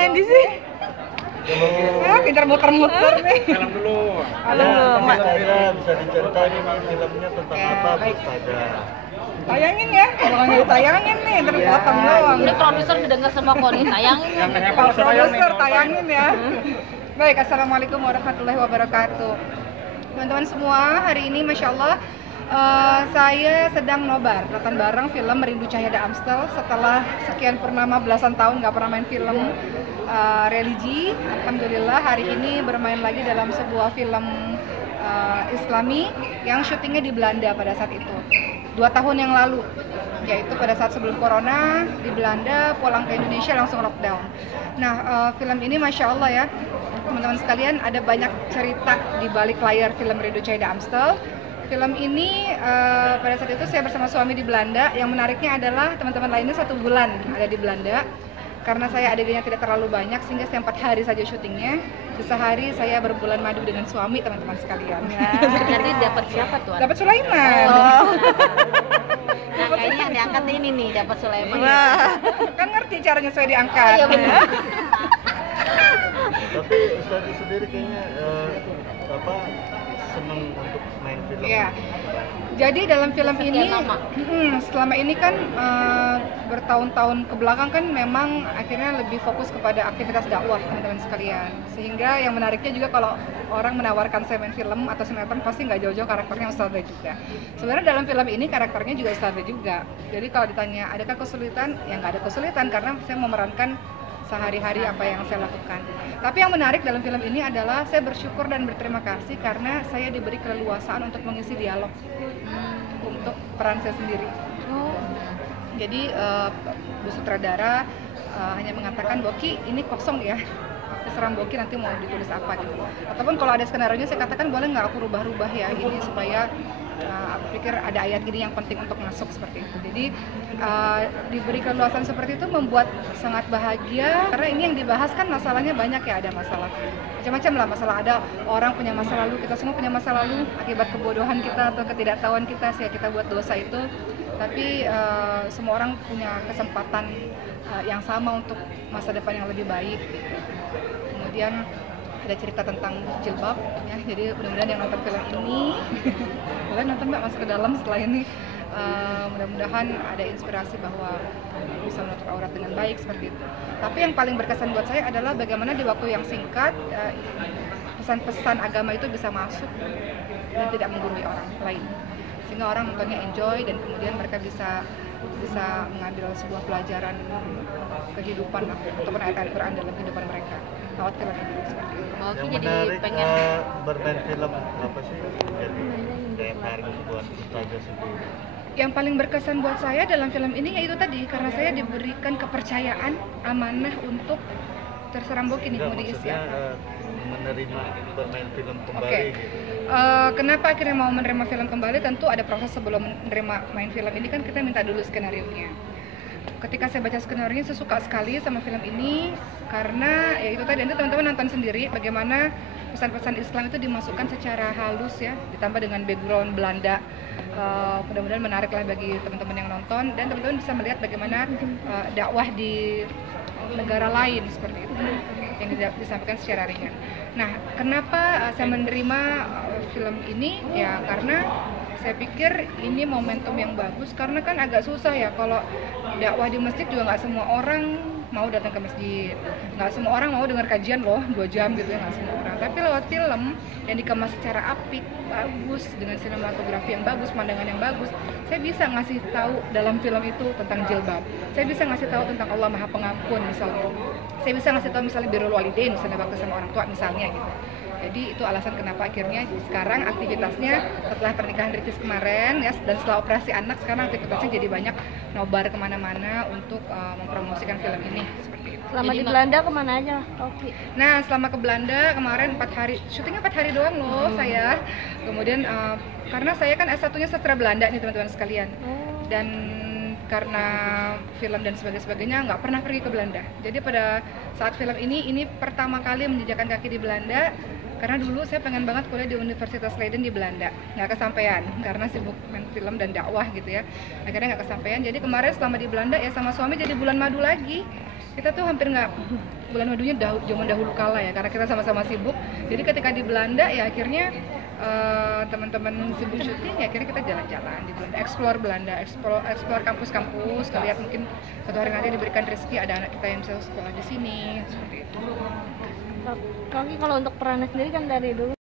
main di sini. Pintar muter-muter nih. Film dulu. Halo, Mak. Saya bisa diceritain ini filmnya tentang apa, baik. Ustazah? Tayangin ya, kalau nggak ditayangin nih, terpotong doang. Ini produser mendengar semua kok nih, tayangin. Yang kayak Pak produser tayangin ya. Baik, assalamualaikum warahmatullahi wabarakatuh. Teman-teman semua, hari ini Masya Allah saya sedang nobar, nonton bareng film Merindu Cahaya Da Amstel. Setelah sekian purnama belasan tahun nggak pernah main film religi, alhamdulillah hari ini bermain lagi dalam sebuah film Islami yang syutingnya di Belanda pada saat itu 2 tahun yang lalu, yaitu pada saat sebelum corona di Belanda, pulang ke Indonesia langsung lockdown. Nah, film ini Masya Allah ya teman-teman sekalian, ada banyak cerita di balik layar film Merindu Cahaya Da Amstel. Film ini pada saat itu saya bersama suami di Belanda. Yang menariknya adalah teman-teman lainnya 1 bulan ada di Belanda. Karena saya adegannya tidak terlalu banyak sehingga saya 4 hari saja syutingnya. Sisa hari saya berbulan madu dengan suami teman-teman sekalian. Berarti dapat siapa tuh? Dapat Sulaiman. Nah, kayaknya yang diangkat ini nih, dapat Sulaiman. Kan ngerti caranya saya diangkat. Iya benar. Tapi Ustazah sendiri kayaknya senang untuk main film. Iya. Jadi dalam film ini, selama ini kan bertahun-tahun kebelakang kan memang akhirnya lebih fokus kepada aktivitas dakwah teman-teman sekalian. Sehingga yang menariknya juga kalau orang menawarkan saya main film atau sinetron pasti nggak jauh-jauh karakternya Ustazah juga. Sebenarnya dalam film ini karakternya juga Ustazah juga. Jadi kalau ditanya adakah kesulitan, ya nggak ada kesulitan karena saya memerankan sehari-hari apa yang saya lakukan. Tapi yang menarik dalam film ini adalah saya bersyukur dan berterima kasih karena saya diberi keleluasaan untuk mengisi dialog untuk peran saya sendiri. Jadi Bu Sutradara hanya mengatakan, Boki ini kosong ya, terserah Boki nanti mau ditulis apa gitu. Ataupun kalau ada skenario-nya saya katakan boleh nggak aku rubah-rubah ya gini supaya aku pikir ada ayat gini yang penting untuk masuk seperti itu. Jadi diberi keleluasaan seperti itu membuat sangat bahagia karena ini yang dibahas kan masalahnya banyak ya, ada masalah macam-macam lah, masalah ada orang punya masa lalu, kita semua punya masa lalu akibat kebodohan kita atau ketidaktahuan kita sehingga kita buat dosa itu. Tapi semua orang punya kesempatan yang sama untuk masa depan yang lebih baik. Kemudian ada cerita tentang jilbab ya, jadi mudah-mudahan yang nonton film ini boleh nonton Mbak, masuk ke dalam setelah ini, mudah-mudahan ada inspirasi bahwa bisa menutup aurat dengan baik seperti itu. Tapi yang paling berkesan buat saya adalah bagaimana di waktu yang singkat pesan-pesan agama itu bisa masuk dan tidak menggurui orang lain, sehingga orang nontonnya enjoy dan kemudian mereka bisa mengambil sebuah pelajaran kehidupan ataupun ayat-ayat Quran dalam kehidupan mereka lewat film ini seperti itu. Oke, Yang jadi menarik pengen bermain film apa sih? Jadi kayak menarik buat Ustazah sendiri. Yang paling berkesan buat saya dalam film ini yaitu tadi, karena saya diberikan kepercayaan amanah untuk terserang Boki nih mau diisi Maksudnya apa. menerima bermain film kembali Oke. gitu. Kenapa akhirnya mau menerima film kembali? Tentu ada proses sebelum menerima main film ini kan kita minta dulu skenario-nya. Ketika saya baca skenario-nya saya suka sekali sama film ini karena ya itu tadi, nanti teman-teman nonton sendiri bagaimana pesan-pesan Islam itu dimasukkan secara halus ya, ditambah dengan background Belanda. Mudah-mudahan menarik lah bagi teman-teman yang nonton dan teman-teman bisa melihat bagaimana dakwah di negara lain seperti itu yang disampaikan secara ringan. Nah, kenapa saya menerima film ini? Ya karena saya pikir ini momentum yang bagus karena kan agak susah ya kalau dakwah di masjid juga nggak semua orang mau datang ke masjid, nggak semua orang mau dengar kajian loh 2 jam gitu ya, nggak semua orang. Tapi lewat film yang dikemas secara apik, bagus dengan sinematografi yang bagus, pandangan yang bagus, saya bisa ngasih tahu dalam film itu tentang jilbab. Saya bisa ngasih tahu tentang Allah Maha Pengampun misalnya. Saya bisa ngasih tahu misalnya birrul walidain, misalnya bakti sama orang tua misalnya gitu. Jadi itu alasan kenapa akhirnya sekarang aktivitasnya setelah pernikahan Ricis kemarin ya, dan setelah operasi anak sekarang aktivitasnya jadi banyak nobar kemana-mana untuk mempromosikan film ini seperti itu. Selama Jadi di Belanda kemana aja, Oki? Nah selama ke Belanda kemarin 4 hari, syutingnya 4 hari doang loh saya. Kemudian karena saya kan S1-nya sastra Belanda nih teman-teman sekalian, dan karena film dan sebagainya nggak pernah pergi ke Belanda. Jadi pada saat film ini pertama kali menjejakkan kaki di Belanda, Karena dulu saya pengen banget kuliah di Universitas Leiden di Belanda, nggak kesampaian karena sibuk main film dan dakwah gitu ya. Akhirnya nggak kesampaian. Jadi kemarin selama di Belanda ya sama suami jadi bulan madu lagi. Kita tuh hampir nggak, bulan madunya zaman dahulu kala ya, karena kita sama-sama sibuk. Jadi ketika di Belanda ya akhirnya teman-teman sibuk syuting ya akhirnya kita jalan-jalan di Belanda, explore kampus-kampus. Kita lihat mungkin suatu hari nanti diberikan rezeki ada anak kita yang bisa sekolah di sini seperti itu. Kaki kalau untuk perannya sendiri kan dari dulu